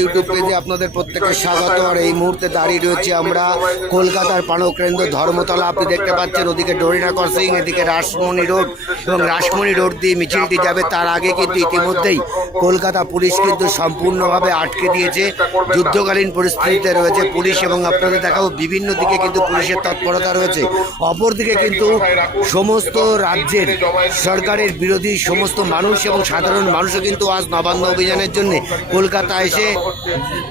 YouTube আপনাদের এই মুহূর্তে দাঁড়িয়ে রয়েছে আমরা কলকাতার ধর্মতলা। আপনি দেখতে পাচ্ছেন ওদিকে এদিকে রাসমণি রোড এবং রাসমণি রোড দিয়ে মিছিলটি যাবে। তার আগে কিন্তু ইতিমধ্যেই কলকাতা পুলিশ কিন্তু সম্পূর্ণভাবে আটকে দিয়েছে। যুদ্ধকালীন পরিস্থিতিতে রয়েছে পুলিশ এবং আপনাদের দেখাবো বিভিন্ন দিকে কিন্তু পুলিশের তৎপরতা রয়েছে। অপরদিকে কিন্তু সমস্ত রাজ্যের সরকারের বিরোধী সমস্ত মানুষ এবং সাধারণ মানুষও কিন্তু আজ নবান্ন অভিযানের জন্য কলকাতা এসে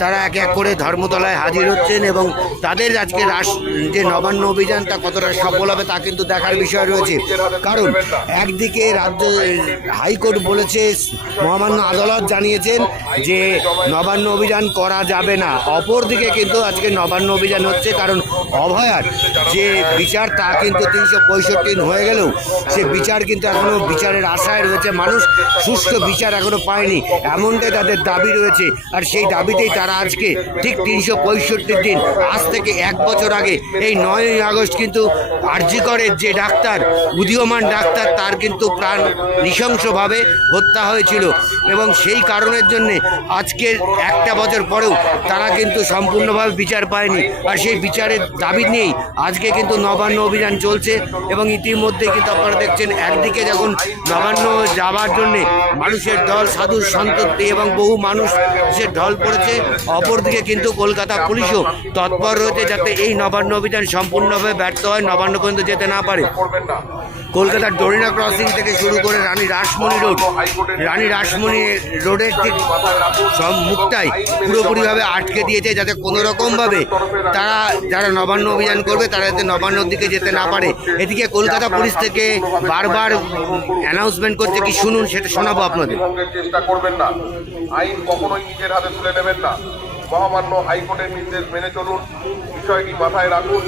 তারা এক এক করে ধর্মতলায় হাজির হচ্ছেন এবং তাদের আজকে রাস যে নবান্ন অভিযান তা কতটা সফল হবে তা কিন্তু দেখার বিষয় রয়েছে। কারণ একদিকে রাজ্য হাইকোর্ট বলেছে, মহামান্য আদালত জানিয়েছেন যে নবান্ন অভিযান করা যাবে না। অপরদিকে কিন্তু আজকে নবান্ন অভিযান হচ্ছে, কারণ অভয়ার যে বিচার তা কিন্তু তিনশো পঁয়ষট্টি হয়ে গেলেও সে বিচার কিন্তু এখনও বিচারের আশায় রয়েছে। মানুষ সুষ্ঠু বিচার এখনও পায়নি। এমনটাই তাদের দাবি রয়েছে। আর সেই দাবিতেই তারা আজকে ঠিক তিনশো পঁয়ষট্টি দিন, আজ থেকে এক বছর আগে, এই নয়ই আগস্ট কিন্তু আরজিকরের যে ডাক্তার, উদীয়মান ডাক্তার, তার কিন্তু প্রাণ নৃশংসভাবে হত্যা হয়েছিল। এবং সেই কারণের জন্যে আজকের একটা বছর পরেও তারা কিন্তু সম্পূর্ণভাবে বিচার পায়নি। আর সেই বিচারের দাবি নিয়েই আজকে কিন্তু নবান্ন অভিযান চলছে এবং ইতিমধ্যে কিন্তু আপনারা দেখছেন, একদিকে যখন নবান্ন যাওয়ার জন্যে মানুষের দল, সাধু, সন্ততি এবং বহু মানুষের ঢল পড়েছে, অপরদিকে কিন্তু কলকাতা পুলিশও তৎপর রয়েছে যাতে এই নবান্ন অভিযান সম্পূর্ণভাবে ব্যর্থ হয়, নবান্ন পর্যন্ত যেতে না পারে। কলকাতার ডরিনা ক্রসিং থেকে শুরু করে রানী রাসমণি রোড রানী রাসমণি রোডের ঠিক সব মুখটাই পুরোপুরিভাবে আটকে দিয়েছে যাতে কোনো রকমভাবে তারা, যারা নবান্ন অভিযান করবে, তারা যাতে নবান্নর দিকে যেতে না পারে। এদিকে কলকাতা পুলিশ থেকে বারবার অ্যানাউন্সমেন্ট করছে, কি শুনুন, সেটা শোনাবো আপনাদের। চেষ্টা করবেন না আইন কখনোই নিজের হাতে তুলে নেবেন না। মহামান্য হাইকোর্টের নির্দেশ মেনে চলুন। বিষয়টি মাথায় রাখুন।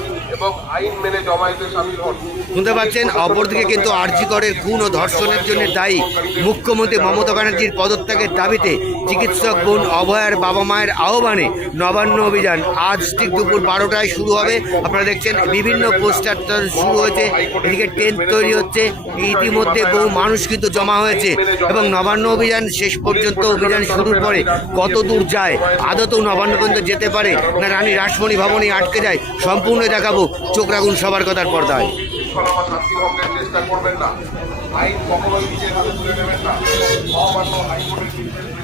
শুনতে পাচ্ছেন, অপরদিকে কিন্তু আরজিকরের খুন ও ধর্ষণের জন্য দায়ী মুখ্যমন্ত্রী মমতা ব্যানার্জির পদত্যাগের দাবিতে চিকিৎসক বোন অভয়ার বাবা মায়ের আহ্বানে নবান্ন অভিযান। আজ ঠিক দুপুর বারোটায় শুরু হবে। আপনারা দেখছেন, বিভিন্ন পোস্টার শুরু হয়েছে। এদিকে টেন্ট তৈরি হচ্ছে। ইতিমধ্যে বহু মানুষ কিন্তু জমা হয়েছে এবং নবান্ন অভিযান শেষ পর্যন্ত অভিযান শুরুর পরে কত দূর যায়, আদতেও নবান্ন পর্যন্ত যেতে পারে না? রানী রাসমণি ভবনে আটকে যায়। সম্পূর্ণ দেখাবো চোখ রাখুন সবার কথার পর্দায়। চেষ্টা করবেন না। আইন কখনোই নিজের হাতে তুলে নেবেন না। অমান্য হাইকোর্টের